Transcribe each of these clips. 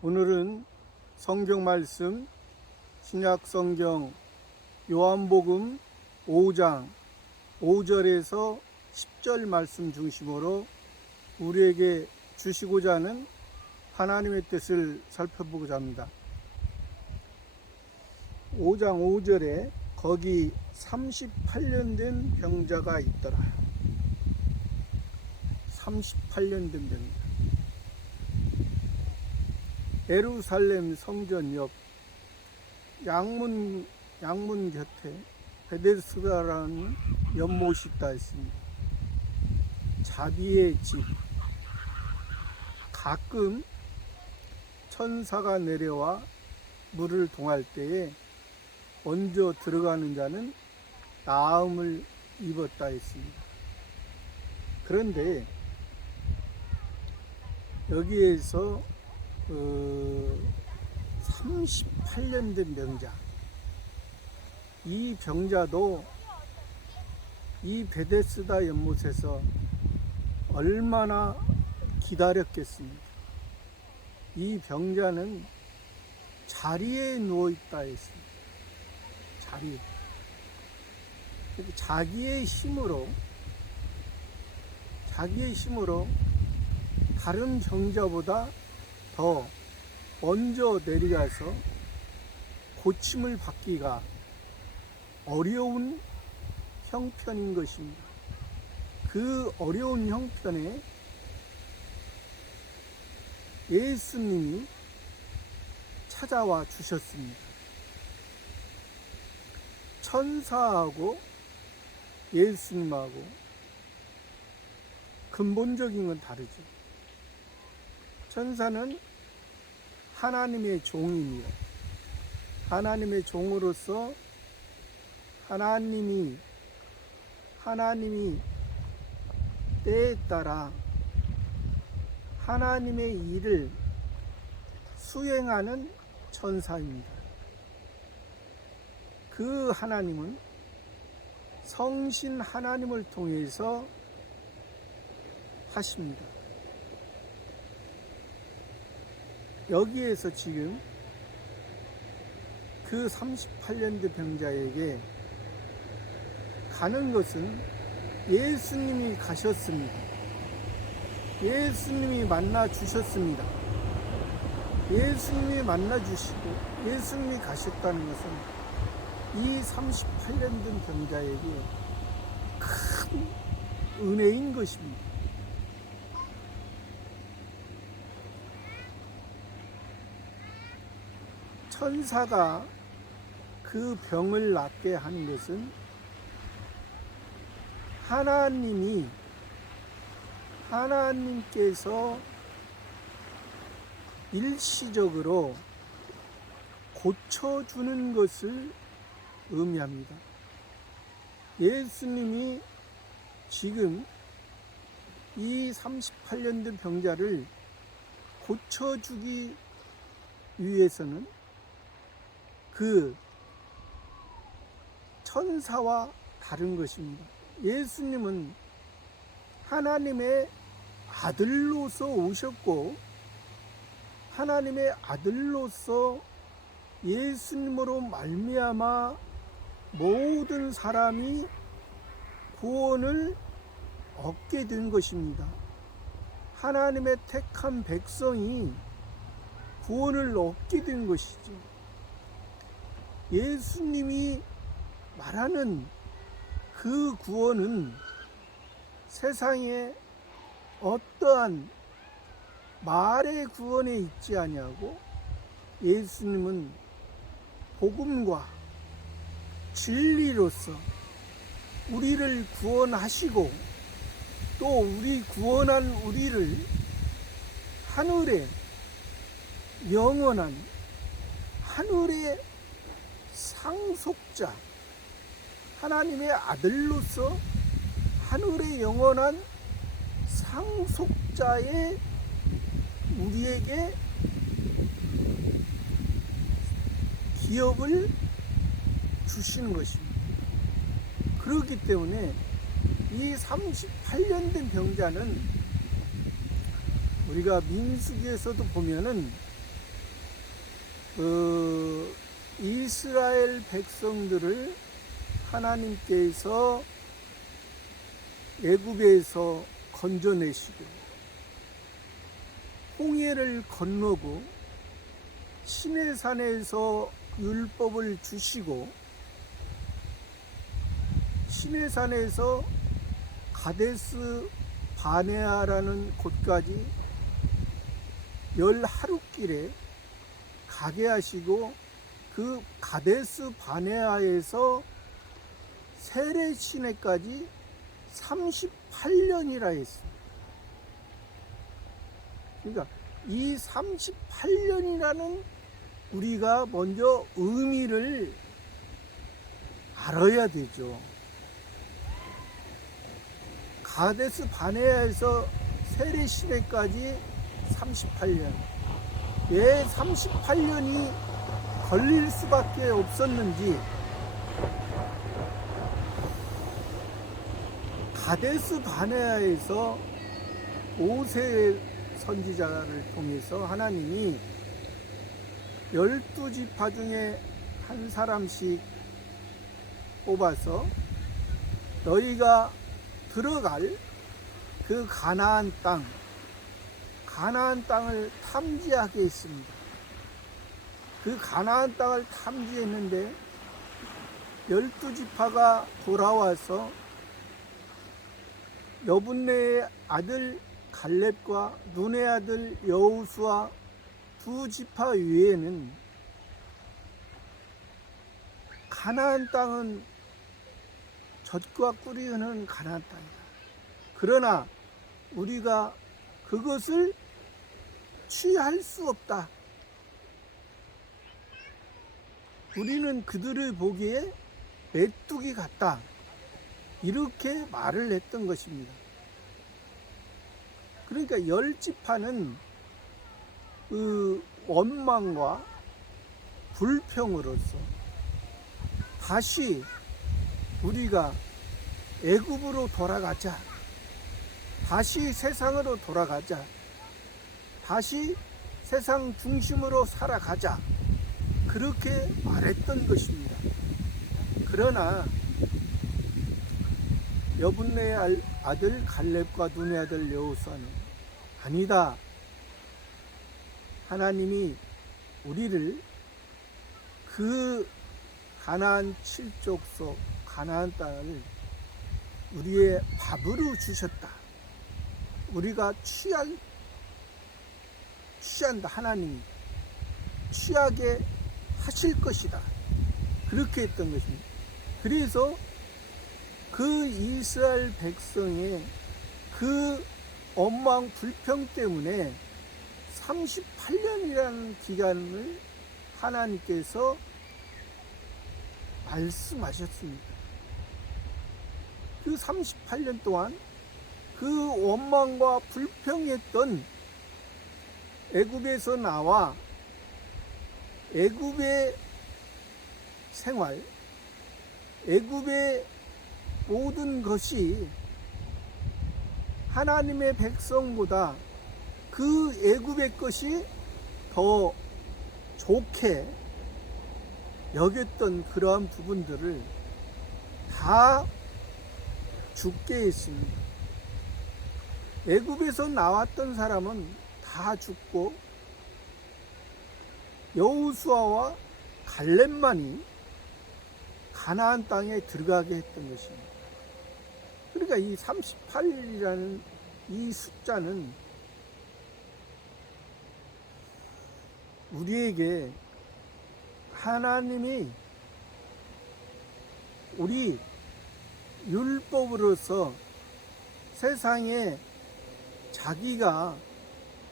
오늘은 성경 말씀 신약 성경 요한복음 5장 5절에서 10절 말씀 중심으로 우리에게 주시고자 하는 하나님의 뜻을 살펴보고자 합니다. 5장 5절에 거기 38년 된 병자가 있더라. 38년 된 병자. 예루살렘 성전 옆 양문 곁에 베데스다라는 연못이 있다 했습니다. 자비의 집. 가끔 천사가 내려와 물을 동할 때에 먼저 들어가는 자는 나음을 입었다 했습니다. 그런데 여기에서 38년 된 병자, 이 병자도 이 베데스다 연못에서 얼마나 기다렸겠습니까? 이 병자는 자리에 누워있다 했습니다. 자리. 자기의 힘으로 다른 병자보다 더 먼저 내려가서 고침을 받기가 어려운 형편인 것입니다. 그 어려운 형편에 예수님이 찾아와 주셨습니다. 천사하고 예수님하고 근본적인 건 다르죠. 천사는 하나님의 종입니다. 하나님의 종으로서 하나님이 때에 따라 하나님의 일을 수행하는 천사입니다. 그 하나님은 성신 하나님을 통해서 하십니다. 여기에서 지금 그 38년 된 병자에게 가는 것은 예수님이 가셨습니다. 예수님이 만나 주셨습니다. 예수님이 만나 주시고 예수님이 가셨다는 것은 이 38년 된 병자에게 큰 은혜인 것입니다. 천사가 그 병을 낫게 한 것은 하나님께서 일시적으로 고쳐주는 것을 의미합니다. 예수님이 지금 이 38년 된 병자를 고쳐주기 위해서는 그 천사와 다른 것입니다. 예수님은 하나님의 아들로서 오셨고 하나님의 아들로서 예수님으로 말미암아 모든 사람이 구원을 얻게 된 것입니다. 하나님의 택한 백성이 구원을 얻게 된 것이죠. 예수님이 말하는 그 구원은 세상에 어떠한 말의 구원에 있지 아니하고 예수님은 복음과 진리로서 우리를 구원하시고 또 우리 구원한 우리를 하늘의 영원한 하늘의 상속자 하나님의 아들로서 하늘의 영원한 상속자의 우리에게 기업을 주시는 것입니다. 그렇기 때문에 이 38년 된 병자는 우리가 민수기에서도 보면은 이스라엘 백성들을 하나님께서 애굽에서 건져내시고 홍해를 건너고 시내산에서 율법을 주시고 시내산에서 가데스 바네아라는 곳까지 10하루길에 가게 하시고 그 가데스 바네아에서 세례 시내까지 38년이라 했습니다. 그러니까 이 38년이라는 우리가 먼저 의미를 알아야 되죠. 가데스 바네아에서 세례 시내까지 38년. 왜 38년이 걸릴 수밖에 없었는지, 가데스 바네아에서 모세 선지자를 통해서 하나님이 12지파 중에 한 사람씩 뽑아서 너희가 들어갈 그 가나안 땅을 탐지하게 했습니다. 그 가나안 땅을 탐지했는데 12지파가 돌아와서 여분네의 아들 갈렙과 눈의 아들 여호수아 2지파 외에는 가나안 땅은 젖과 꿀이 흐르는 가나안 땅이다. 그러나 우리가 그것을 취할 수 없다. 우리는 그들을 보기에 메뚜기 같다. 이렇게 말을 했던 것입니다. 그러니까 10지파는 그 원망과 불평으로서 다시 우리가 애굽으로 돌아가자, 다시 세상으로 돌아가자, 다시 세상 중심으로 살아가자, 그렇게 말했던 것입니다. 그러나 여분네의 아들 갈렙과 눈의 아들 여호수아는 아니다. 하나님이 우리를 그 가나안 7족속 가나안 땅을 우리의 밥으로 주셨다. 우리가 취한다. 하나님이 취하게 하실 것이다. 그렇게 했던 것입니다. 그래서 그 이스라엘 백성의 그 원망 불평 때문에 38년이라는 기간을 하나님께서 말씀하셨습니다. 그 38년 동안 그 원망과 불평했던 애굽에서 나와 애굽의 생활, 애굽의 모든 것이 하나님의 백성보다 그 애굽의 것이 더 좋게 여겼던 그러한 부분들을 다 죽게 했습니다. 애굽에서 나왔던 사람은 다 죽고 여호수아와 갈렙만이 가나안 땅에 들어가게 했던 것입니다. 그러니까 이 38이라는 이 숫자는 우리에게 하나님이 우리 율법으로서 세상에 자기가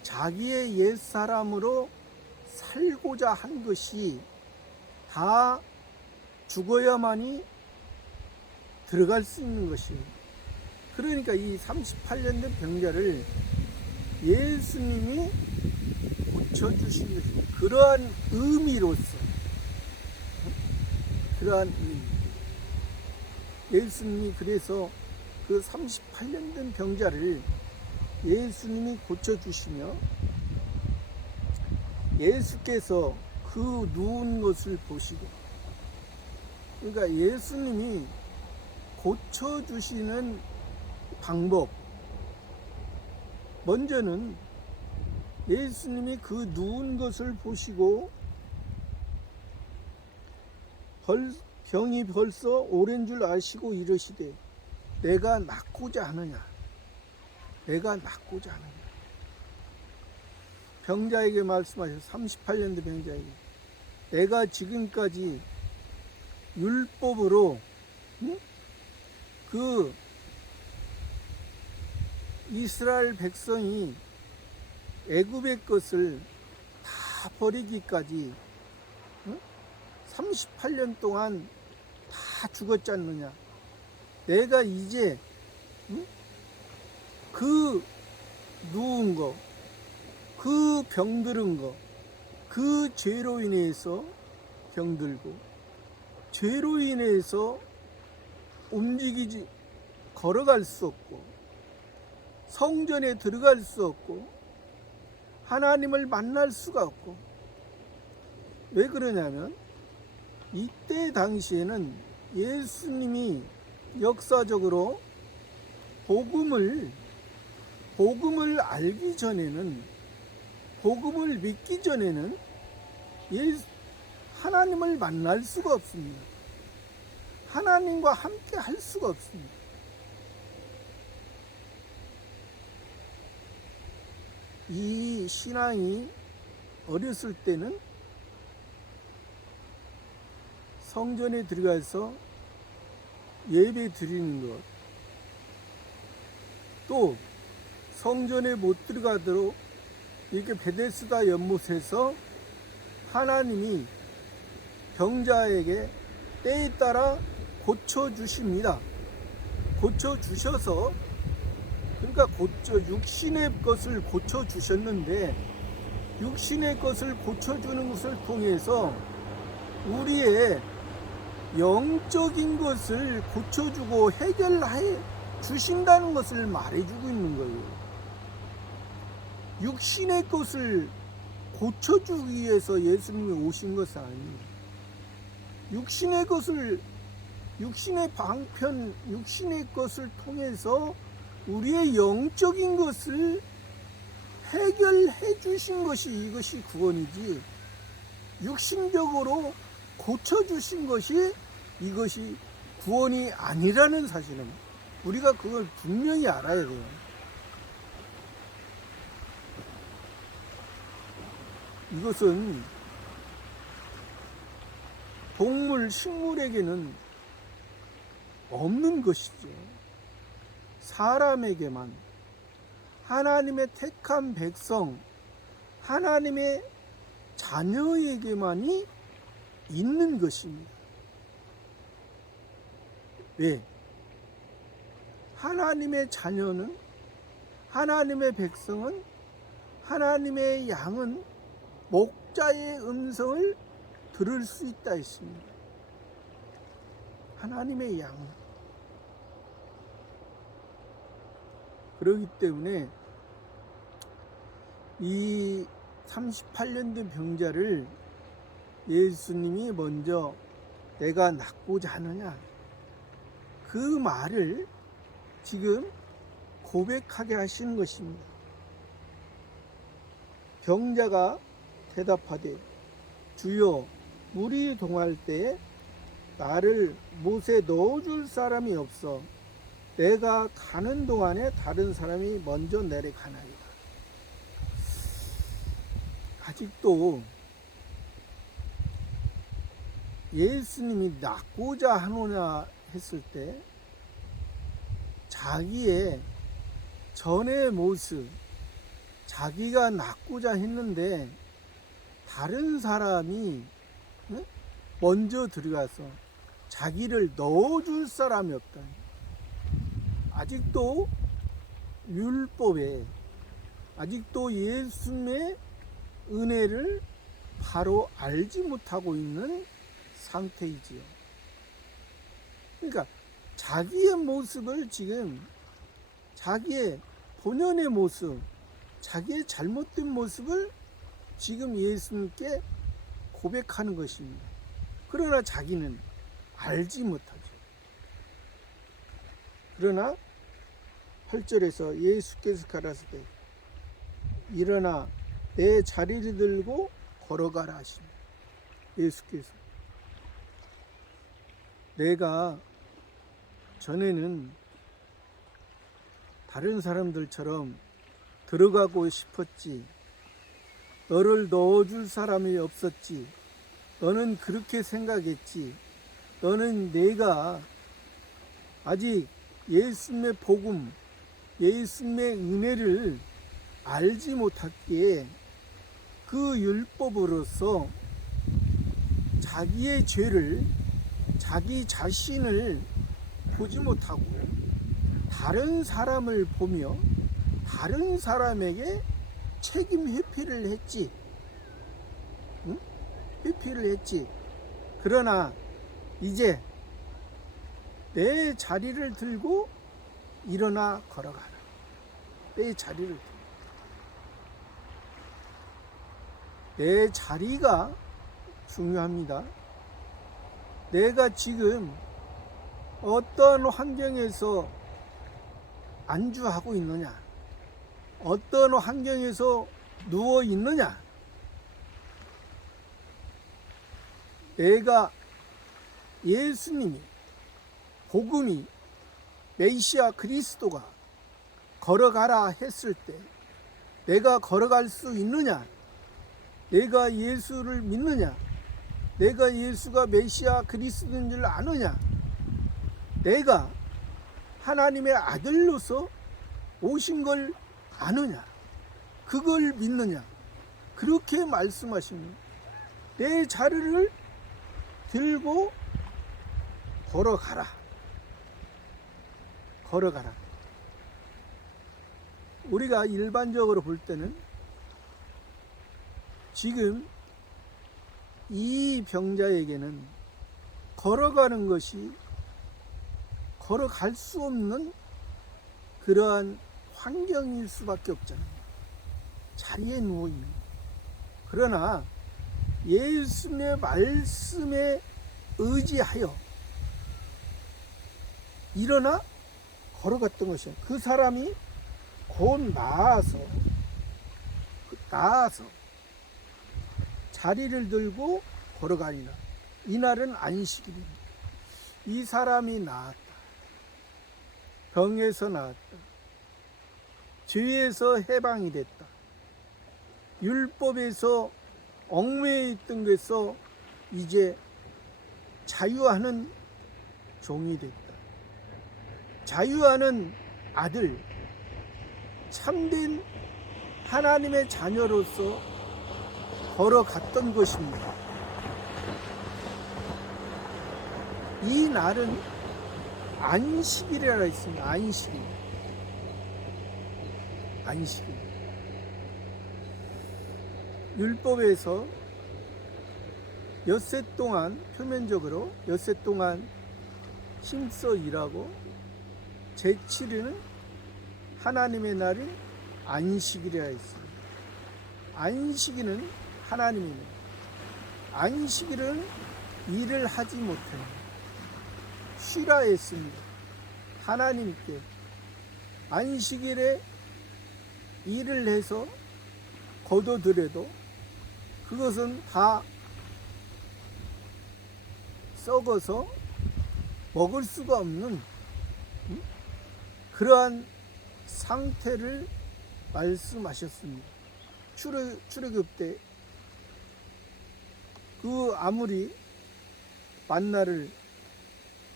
자기의 옛사람으로 살고자 한 것이 다 죽어야만이 들어갈 수 있는 것이에요. 그러니까 이 38년 된 병자를 예수님이 고쳐주신 것입니다. 그러한 의미로서, 그러한 의미. 예수님이 그래서 그 38년 된 병자를 예수님이 고쳐주시며 예수께서 그 누운 것을 보시고, 그러니까 예수님이 고쳐주시는 방법, 먼저는 예수님이 그 누운 것을 보시고 병이 벌써 오랜 줄 아시고 이르시되 내가 낫고자 하느냐, 내가 낫고자 하느냐. 병자에게 말씀하셔서 38년 된 병자에게, 내가 지금까지 율법으로 그 이스라엘 백성이 애굽의 것을 다 버리기까지 38년 동안 다 죽었지 않느냐. 내가 이제 그 누운 거, 그 병들은 거, 그 죄로 인해서 병들고, 죄로 인해서 움직이지, 걸어갈 수 없고, 성전에 들어갈 수 없고, 하나님을 만날 수가 없고. 왜 그러냐면 이때 당시에는 예수님이 역사적으로 복음을 알기 전에는, 복음을 믿기 전에는 하나님을 만날 수가 없습니다. 하나님과 함께 할 수가 없습니다. 이 신앙이 어렸을 때는 성전에 들어가서 예배 드리는 것, 또 성전에 못 들어가도록 이렇게 베데스다 연못에서 하나님이 병자에게 때에 따라 고쳐주십니다. 고쳐주셔서, 그러니까 육신의 것을 고쳐주셨는데, 육신의 것을 고쳐주는 것을 통해서 우리의 영적인 것을 고쳐주고 해결해 주신다는 것을 말해주고 있는 거예요. 육신의 것을 고쳐주기 위해서 예수님이 오신 것은 아닙니다. 육신의 것을, 육신의 방편, 육신의 것을 통해서 우리의 영적인 것을 해결해 주신 것이, 이것이 구원이지, 육신적으로 고쳐주신 것이 이것이 구원이 아니라는 사실은 우리가 그걸 분명히 알아야 돼요. 이것은 동물, 식물에게는 없는 것이죠. 사람에게만, 하나님의 택한 백성, 하나님의 자녀에게만이 있는 것입니다. 왜? 하나님의 자녀는, 하나님의 백성은, 하나님의 양은 목자의 음성을 들을 수 있다 했습니다. 하나님의 양. 그렇기 때문에 이 38년 된 병자를 예수님이 먼저 내가 낫고자 하느냐, 그 말을 지금 고백하게 하시는 것입니다. 병자가 대답하되 주여, 물이 동할 때에 나를 못에 넣어줄 사람이 없어 내가 가는 동안에 다른 사람이 먼저 내려가나이다. 아직도 예수님이 낫고자 하느냐 했을 때 자기의 전의 모습, 자기가 낫고자 했는데 다른 사람이 먼저 들어가서 자기를 넣어줄 사람이 없다. 아직도 율법에, 아직도 예수님의 은혜를 바로 알지 못하고 있는 상태이지요. 그러니까 자기의 모습을 지금, 자기의 본연의 모습, 자기의 잘못된 모습을 지금 예수님께 고백하는 것입니다. 그러나 자기는 알지 못하죠. 그러나 8절에서 예수께서 가라사대 일어나 내 자리를 들고 걸어가라 하십니다. 예수께서. 내가 전에는 다른 사람들처럼 들어가고 싶었지. 너를 넣어줄 사람이 없었지. 너는 그렇게 생각했지. 너는 내가 아직 예수님의 복음, 예수님의 은혜를 알지 못했기에 그 율법으로서 자기의 죄를, 자기 자신을 보지 못하고 다른 사람을 보며 다른 사람에게 책임 회피를 했지. 응? 회피를 했지. 그러나 이제 내 자리를 들고 일어나 걸어가라. 내 자리를 들고. 내 자리가 중요합니다. 내가 지금 어떤 환경에서 안주하고 있느냐, 어떤 환경에서 누워 있느냐, 내가 예수님이, 복음이, 메시아 그리스도가 걸어가라 했을 때 내가 걸어갈 수 있느냐, 내가 예수를 믿느냐, 내가 예수가 메시아 그리스도인 줄 아느냐, 내가 하나님의 아들로서 오신 걸 아느냐, 그걸 믿느냐, 그렇게 말씀하십니다. 내 자리를 들고 걸어가라. 걸어가라. 우리가 일반적으로 볼 때는 지금 이 병자에게는 걸어가는 것이 걸어갈 수 없는 그러한 환경일 수밖에 없잖아요. 자리에 누워 있는. 그러나 예수님의 말씀에 의지하여 일어나 걸어갔던 것이요. 그 사람이 곧 나아서 자리를 들고 걸어가니라. 이날은 안식일입니다. 이 사람이 나았다. 병에서 나았다. 죄에서 해방이 됐다. 율법에서 얽매여 있던 것에서 이제 자유하는 종이 됐다. 자유하는 아들, 참된 하나님의 자녀로서 걸어갔던 것입니다. 이 날은 안식일이라 했습니다. 안식일. 안식일. 율법에서 엿새 동안, 표면적으로 엿새 동안 힘써 일하고 제7일은 하나님의 날인 안식일이라 했습니다. 안식일은 하나님입니다. 안식일은 일을 하지 못합니다. 쉬라 했습니다. 하나님께 안식일에 일을 해서 거둬들여도 그것은 다 썩어서 먹을 수가 없는 그러한 상태를 말씀하셨습니다. 출애굽 때 그 아무리 만나를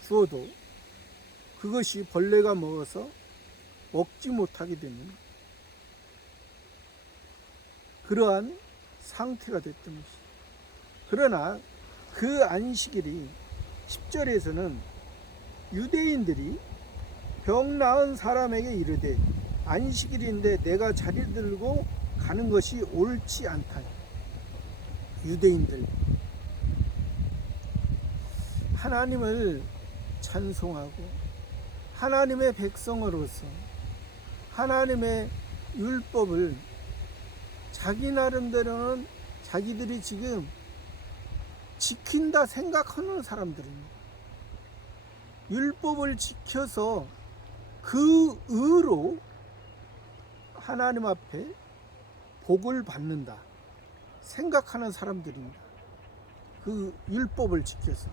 주어도 그것이 벌레가 먹어서 먹지 못하게 되는 그러한 상태가 됐던 것이죠. 그러나 그 안식일이 10절에서는 유대인들이 병 나은 사람에게 이르되 안식일인데 내가 자리를 들고 가는 것이 옳지 않다. 유대인들 하나님을 찬송하고 하나님의 백성으로서 하나님의 율법을 자기 나름대로는 자기들이 지금 지킨다 생각하는 사람들입니다. 율법을 지켜서 그 의로 하나님 앞에 복을 받는다 생각하는 사람들입니다. 그 율법을 지켜서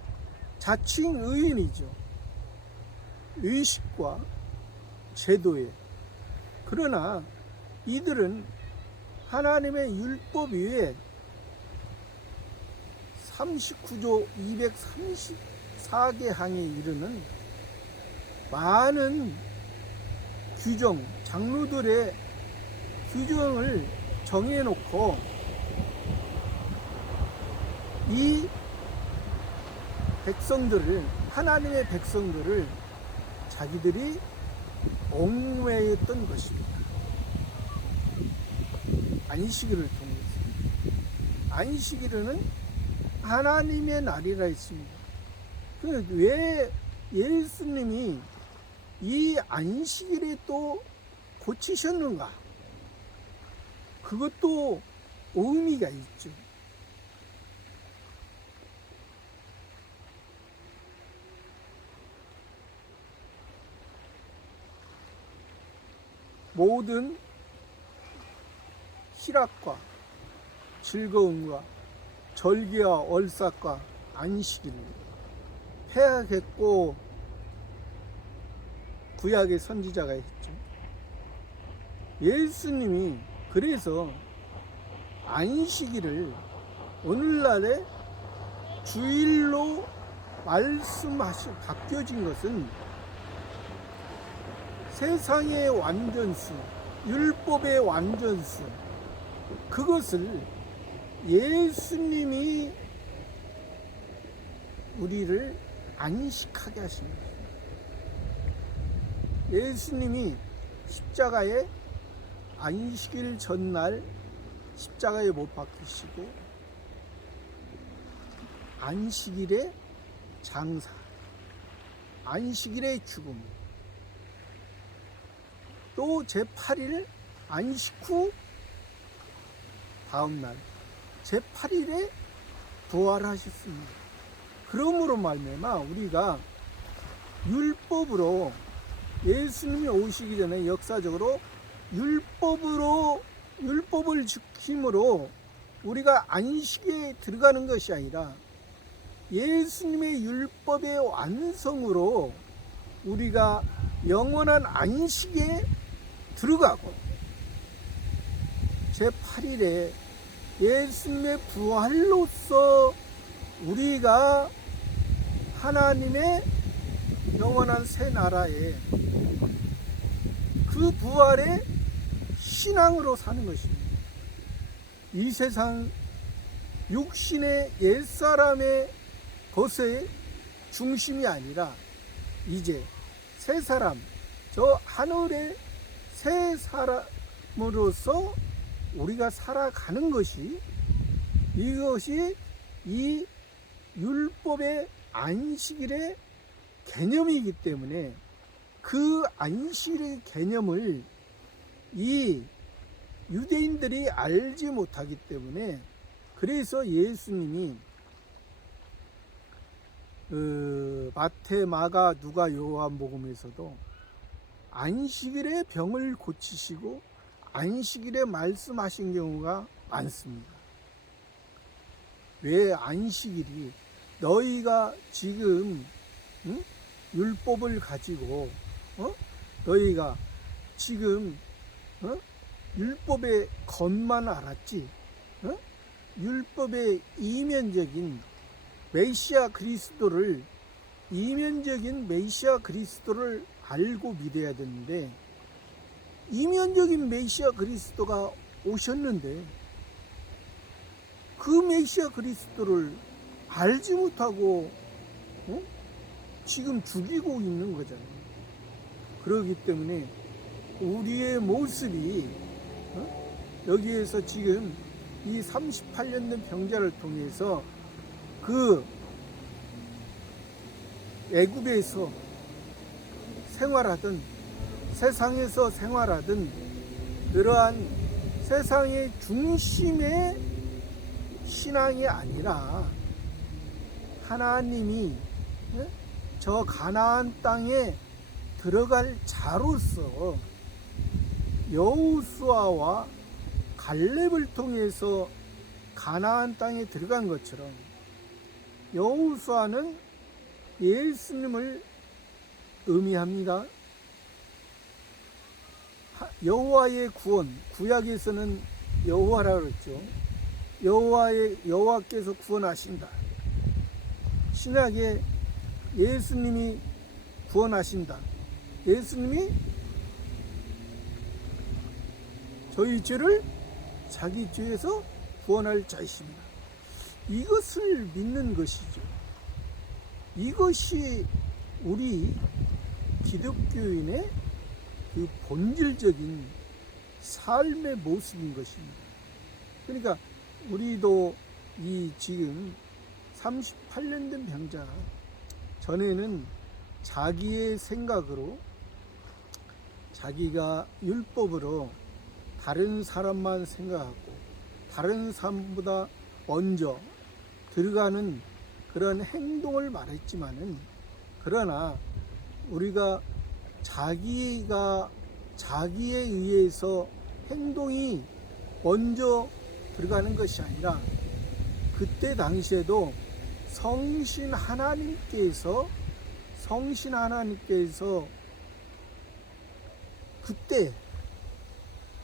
자칭 의인이죠. 의식과 제도에. 그러나 이들은 하나님의 율법 위에 39조 234개 항에 이르는 많은 규정, 장로들의 규정을 정해놓고 이 백성들을, 하나님의 백성들을 자기들이 얽매였던 것입니다. 안식일을 통해서. 안식일은 하나님의 날이라 했습니다. 왜 예수님이 이 안식일에 또 고치셨는가? 그것도 의미가 있죠. 모든 희락과 즐거움과 절기와 얼삭과 안식일을 폐하겠고 구약의 선지자가 했죠. 예수님이 그래서 안식일을 오늘날의 주일로 바뀌어진 것은 세상의 완전수, 율법의 완전수, 그것을 예수님이 우리를 안식하게 하신 것입니다. 예수님이 십자가에 안식일 전날 십자가에 못 박히시고 안식일의 장사, 안식일의 죽음, 또 제8일 안식 후 다음날 제8일에 부활하셨습니다. 그러므로 말미암아 우리가 율법으로, 예수님이 오시기 전에 역사적으로 율법을 지킴으로 우리가 안식에 들어가는 것이 아니라 예수님의 율법의 완성으로 우리가 영원한 안식에 들어가고 제8일에 예수님의 부활로서 우리가 하나님의 영원한 새 나라에 그 부활의 신앙으로 사는 것입니다. 이 세상 육신의 옛사람의 것의 중심이 아니라 이제 새 사람, 저 하늘의 새 사람으로서 우리가 살아가는 것이, 이것이 이 율법의 안식일의 개념이기 때문에 그 안식일의 개념을 이 유대인들이 알지 못하기 때문에, 그래서 예수님이 마태, 마가, 누가, 요한복음에서도 안식일에 병을 고치시고 안식일에 말씀하신 경우가 많습니다. 왜 안식일이, 너희가 지금 율법을 가지고 너희가 지금 율법의 겉만 알았지, 율법의 이면적인 메시아 그리스도를, 이면적인 메시아 그리스도를 알고 믿어야 되는데, 이면적인 메시아 그리스도가 오셨는데 그 메시아 그리스도를 알지 못하고 지금 죽이고 있는 거잖아요. 그렇기 때문에 우리의 모습이 여기에서 지금 이 38년 된 병자를 통해서 그 애굽에서 생활하던, 세상에서 생활하던 그러한 세상의 중심의 신앙이 아니라 하나님이 저 가나안 땅에 들어갈 자로서 여호수아와 갈렙을 통해서 가나안 땅에 들어간 것처럼 여호수아는 예수님을 의미합니다. 여호와의 구원, 구약에서는 여호와라 그랬죠. 여호와께서 구원하신다. 신약에 예수님이 구원하신다. 예수님이 저희 죄를 자기 죄에서 구원할 자이십니다. 이것을 믿는 것이죠. 이것이 우리 기독교인의 그 본질적인 삶의 모습인 것입니다. 그러니까 우리도 이 지금 38년 된 병자, 전에는 자기의 생각으로 자기가 율법으로 다른 사람만 생각하고 다른 사람보다 먼저 들어가는 그런 행동을 말했지만은, 그러나 우리가 자기에 의해서 행동이 먼저 들어가는 것이 아니라, 그때 당시에도 성신 하나님께서 그때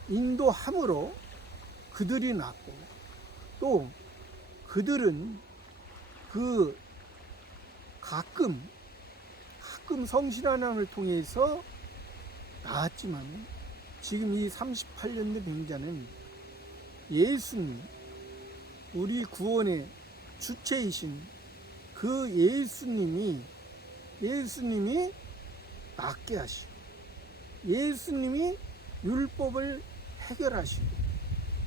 인도함으로 그들이 났고, 또 그들은 그 가끔 성신 하나님을 통해서 나았지만, 지금 이 38년 된 병자는 예수님, 우리 구원의 주체이신 그 예수님이 낫게 하시고, 예수님이 율법을 해결하시고,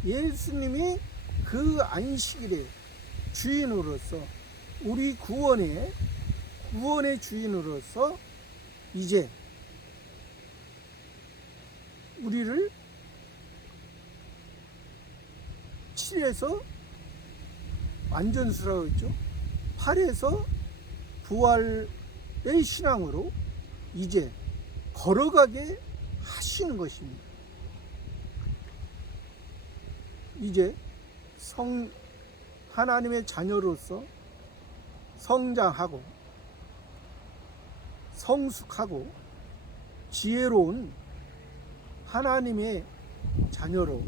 예수님이 그 안식일의 주인으로서, 우리 구원의 주인으로서 이제 우리를 7에서 완전수라고 했죠. 8에서 부활의 신앙으로 이제 걸어가게 하시는 것입니다. 이제 하나님의 자녀로서 성장하고 성숙하고 지혜로운 하나님의 자녀로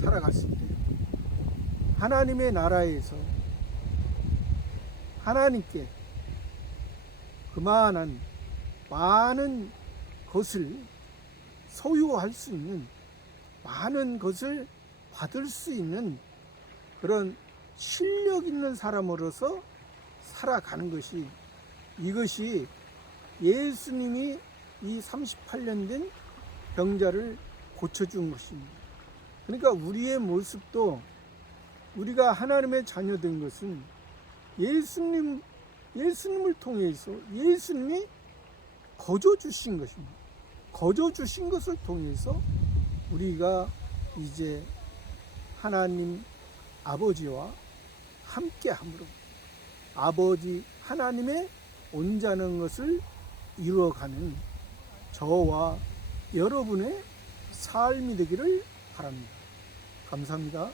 살아갈 수 있대요. 하나님의 나라에서 하나님께 그만한 많은 것을 소유할 수 있는, 많은 것을 받을 수 있는 그런 실력 있는 사람으로서 살아가는 것이, 이것이 예수님이 이 38년 된 병자를 고쳐준 것입니다. 그러니까 우리의 모습도, 우리가 하나님의 자녀된 것은 예수님을 통해서 예수님이 거저주신 것입니다. 거저주신 것을 통해서 우리가 이제 하나님 아버지와 함께함으로 아버지 하나님의 온전한 것을 이루어가는 저와 여러분의 삶이 되기를 바랍니다. 감사합니다.